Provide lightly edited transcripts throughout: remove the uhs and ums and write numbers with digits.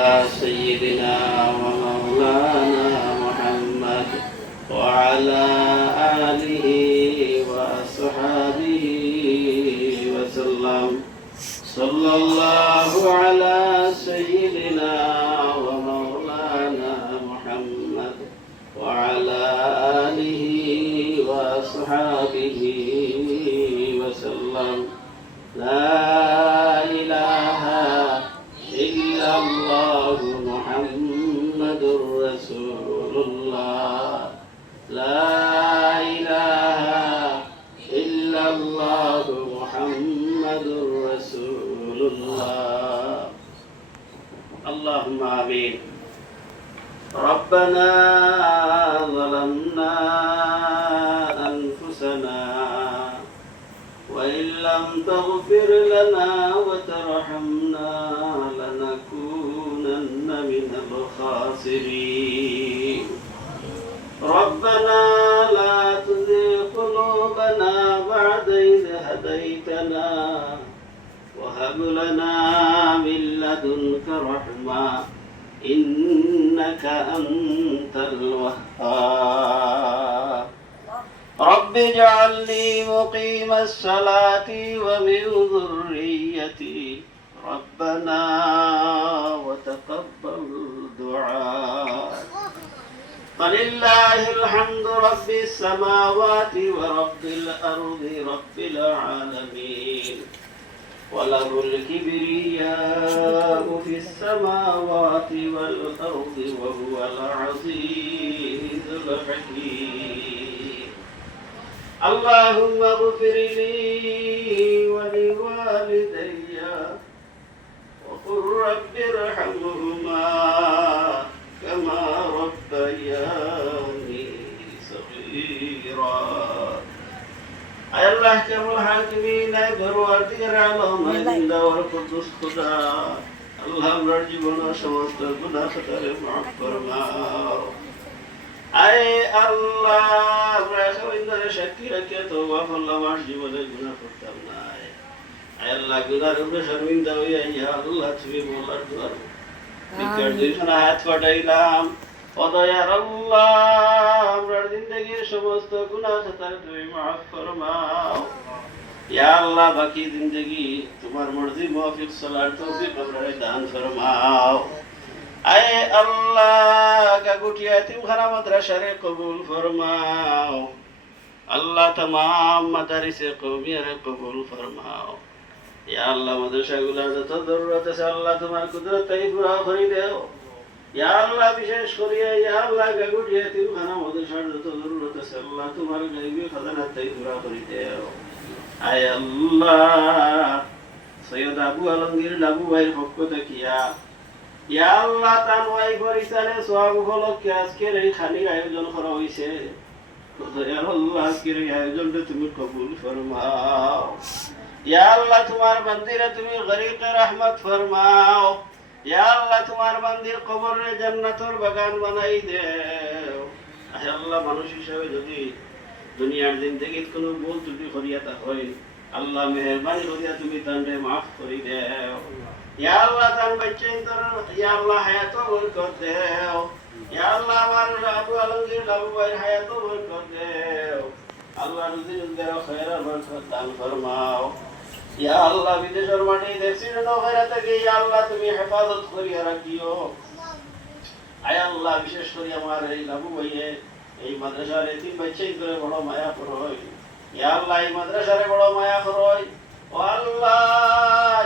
سيدنا ومولانا محمد وعلى آله وأصحابه وسلم صلى الله على سيدنا ومولانا محمد وعلى آله وأصحابه وسلم لا إله إلا الله محمد رسول الله لا إله إلا الله محمد رسول الله اللهم آمين ربنا ظلمنا أنفسنا وإن لم تغفر لنا وترحمنا لنكونن من الخاسرين ربنا لا تزغ قلوبنا بعد إذ هديتنا وهب لنا من لدنك رحمة إنك أنت الوهاب رب اجعلني مقيم الصلاة ومن ذريتي ربنا وتقبل دعاء فلله الحمد رب السماوات ورب الأرض رب العالمين وله الكبرياء في السماوات والأرض وهو العزيز الحكيم اللهم اغفر لي ولوالدي وقل رب ارحمهما كما ربياني صغيرا أي الله كم الحاكمين برواتر علم عند والقدس خدا اللهم ارجبنا شمست الغنى خطر معفر ما আয় আল্লাহ আমরা সবাই সাক্ষী রাখি তওবা করলাম আর জীবনে গুনাহ করতাম না আয় আল্লাহ গুনার উপরে শর্মিন্দা হইয়া ইয়া আল্লাহ তুমি মোলার দুয়ার বিকার দুইখানা হাত পাঠাইলাম অদয়ার আল্লাহ আমরা জিন্দেগির সমস্ত গুনাহ খাতা তুমি মাফ ফরমাও ইয়া আল্লাহ বাকি জিন্দেগি তোমার মর্জি মুআফিক চলার তৌফিক আমরা দান ফরমাও আয় আল্লাহ গাগুটিয়া এতিমখানা মাদ্রাসারে কবুল ফরমাও আল্লাহ तमाम মাদারিসে কওমিয়ারে কবুল ফরমাও ইয়া আল্লাহ মাদ্রাসাগুলোর যত জরুরত আছে আল্লাহ তোমার কুদরতেই পুরা করে দাও ইয়া আল্লাহ বিশেষ করে ইয়া আল্লাহ গাগুটিয়া এতিমখানা মাদ্রাসার যত জরুরত আছে আল্লাহ তোমার গায়বী খাজানাতেই পুরা করে দাও আয় আল্লাহ সৈয়দ আবু আলমগীর লাবু ভাইয়ের পক্ষ থেকে ইয়া আল্লাহ তার ওয়াই পরিচালে সওয়াব উপলক্ষে আজকের এই খানির আয়োজন করা হয়েছে ইয়া আল্লাহ আজকের এই আয়োজনটা তুমি কবুল ফরমাও ইয়া আল্লাহ তোমার বান্দিরা তুমি গরিকে রহমত ফরমাও ইয়া আল্লাহ তোমার বান্দির কবরে জান্নাতের বাগান বানাই দাও ইয়া আল্লাহ মানুষ হিসেবে যদি দুনিয়ার জিন্দেগীত কোনো ভুল ত্রুটি করিয়াতা হয় আল্লাহ মেহেরবানি করিয়া তুমি তান্ডে মাফ করে দাও ইয়া আল্লাহ তার বাচ্চা ইয়া আল্লাহ হায়াত বরকত দাও ইয়া আল্লাহ আমার আবু আলমগীর আবু ভাইয়ের হায়াত বরকত দাও আল্লাহ রুজি রোজগার খয়রার বরকত দান ফরমাও ইয়া আল্লাহ বিদেশের মাটি দেশের নগরা থেকে ইয়া আল্লাহ তুমি হেফাজত করিয়া রাখিও আয় আল্লাহ বিশেষ করে আমার এই লাবু ভাইয়ে এই মাদ্রাসার এতিম বাচ্চাই করে বড় মায়া করই ইয়া আল্লাহ এই মাদ্রাসারে বড় মায়া করই ও আল্লাহ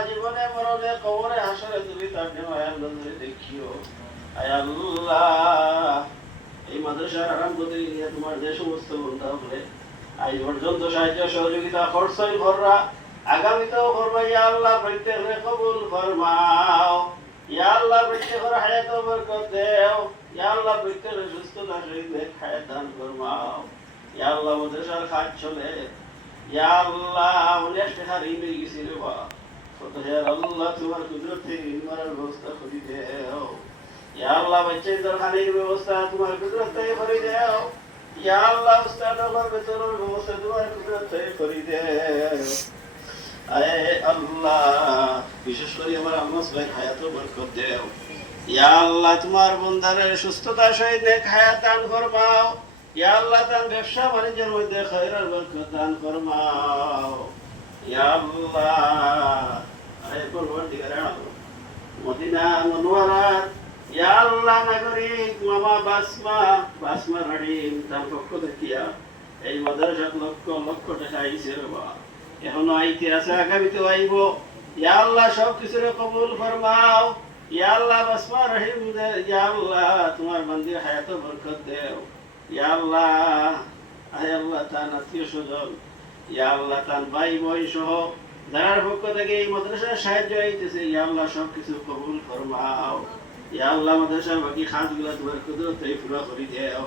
জীবনে মরণে কবরে হাসরে তুমি তার মায়ার নজরে দেখিও আয় আল্লাহ এই মাদ্রাসার আরাম করতে গিয়ে তোমার যে সমস্ত বন্ধা হলে আজ পর্যন্ত সাহায্য সহযোগিতা খরচই ভররা আগামীতেও করবা ইয়া আল্লাহ প্রত্যেকরে কবুল ফরমাও ইয়া আল্লাহ প্রত্যেকের হায়াত বরকত দেও ইয়া আল্লাহ প্রত্যেকের সুস্থতা সহিত হায়াত দান ফরমাও ইয়া আল্লাহ মাদ্রাসার কাজ চলে ইয়া আল্লাহ অনেক টাকা ঋণ হয়ে গেছি রে বা আল্লাহ তোমার কুদরতে ইমানের ব্যবস্থা করে দেও ইয়া আল্লাহ বাচ্চাদের খানির ব্যবস্থা তোমার কুদরতে করে দেও ইয়া আল্লাহ উস্তাদের বেতনের ব্যবস্থা তোমার কুদরতে করে দেও আয় আল্লাহ বিশেষ করে আমার আম্মা ভাই হায়াত বরকত দেও ইয়া আল্লাহ তোমার বান্দাদের সুস্থতা সহিত নেক হায়াত দান ফরমাও। ইয়া আল্লাহ তার ব্যবসা বাণিজ্যের মধ্যে খায়র আর বরকত দান ফরমাও। ইয়া আল্লাহ আয় পরওয়ারদিগার আলম মদিনা মুনওয়ারার ইয়া আল্লাহ নাগরিক মামা বাসমা রাহিম তার পক্ষ দেখিয়া এই মাদ্রাসাত লক্ষ লক্ষ টাকা আইছে রে বাবা, এখনো আইতে আছে, আগামীতেও আইব। ইয়া আল্লাহ সব কিছুরে কবুল ফরমাও। ইয়া আল্লাহ বাসমা রহিম দে, ইয়া আল্লাহ তোমার বান্দির হায়াতে বরকত দেও। ইয়া আল্লাহ আয় আল্লাহ তার আত্মীয় স্বজন, ইয়া আল্লাহ তার ভাই বোন সহ যার পক্ষ থেকে এই মাদ্রাসার সাহায্য আইতেছে, ইয়া আল্লাহ সব কিছু কবুল ফরমাও। ইয়া আল্লাহ মাদ্রাসার বাকি খাতগুলা তোমার কুদরতে পুরা করে দেও।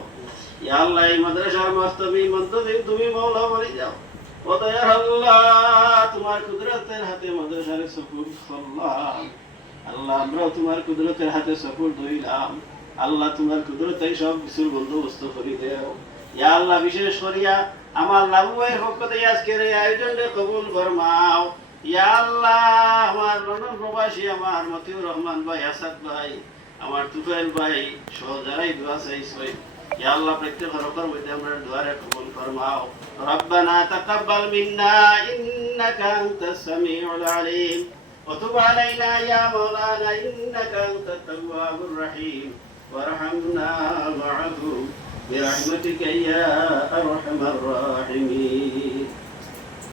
ইয়া আল্লাহ এই মাদ্রাসার মাস্তমি মন্তদিন তুমি মওলা বলি যাও। ও দয়ার আল্লাহ তোমার কুদরতের হাতে মাদ্রাসারে সফল করলাম। আল্লাহ আমরাও তোমার কুদরতের হাতে সফল হইলাম। আল্লাহ তোমার কুদরতে সব কিছুর বন্দোবস্ত করে দেও। ইয়া আল্লাহ বিশেষ করিয়া আমার লাবু ভাইয়ের পক্ষ থেকে আজকের এই আয়োজনটা কবুল ফরমাও। ইয়া আল্লাহ আমার লন্ডন প্রবাসী আমার মতিউর রহমান ভাই, আসাদ ভাই, আমার তুফাইল ভাই সহ যারাই দোয়া চাইছে, ইয়া আল্লাহ প্রত্যেকের উপর মধ্যে আমরা দোয়ারে কবুল ফরমাও। রব্বানা তাকাব্বাল মিন্না ইন্নাকা আনতাস সামিউল আলিম ওয়া তুব আলাইনা ইয়া মাওলানা ইন্নাকা আনতাত তাওয়াবুর রহিম ওয়ারহামনা মা'আহুম برحمتك يا أرحم الراحمين.